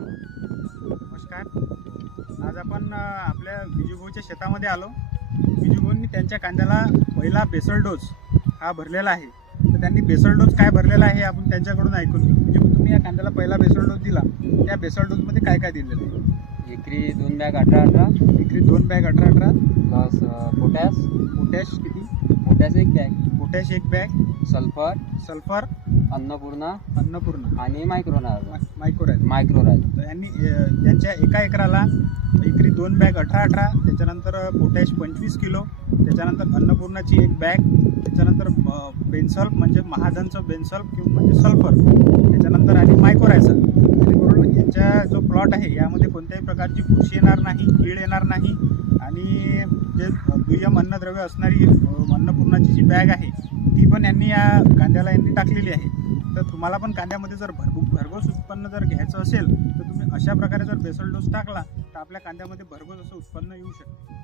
नमस्कार. आज आपण आपल्या विजूभाऊच्या शेतामध्ये आलो. विजूभाऊंनी त्यांच्या कांद्याला पहिला बेसल डोस हा भरलेला आहे. तर त्यांनी बेसल डोस काय भरलेला आहे आपण त्यांच्याकडून ऐकून घेऊ. विजूभाऊ, तुम्ही या कांद्याला पहिला बेसल डोस दिला, त्या बेसल डोसमध्ये काय काय दिलेलं आहे? एकरी 2 बॅग 18-18 एकरी 2 बॅग 18-18 प्लस पोटॅश किती? Potash 1 bag, potash 1 bag, sulphur, Annapurna आणि मायक्रोराज. तर यांनी यांच्या एका एकराला एकरी 2 बॅग 18-18, त्याच्यानंतर पोटॅश 25 किलो, त्याच्यानंतर अन्नपूर्णाची 1 बॅग, त्याच्यानंतर बेन्सल्फ म्हणजे महाजनचं बेन्सल्फ किंवा म्हणजे सल्फर, त्याच्यानंतर आणि मायक्रोरायझा. जेणेकरून यांचा जो प्लॉट आहे यामध्ये कोणत्याही प्रकारची बुरशी येणार नाही, कीड येणार नाही. आणि जे दुय्यम अन्नद्रव्य असणारी अन्नपूर्णाची जी बॅग आहे ती पण यांनी या कांद्याला टाकलेली आहे. तर तुम्हाला पण कांद्यामध्ये जर भरघोस उत्पन्न जर घ्यायचं असेल तर तुम्ही अशा प्रकारे जर बेसल डोस टाकला तर आपल्या कांद्यामध्ये भरघोस असं उत्पन्न येऊ शकतं.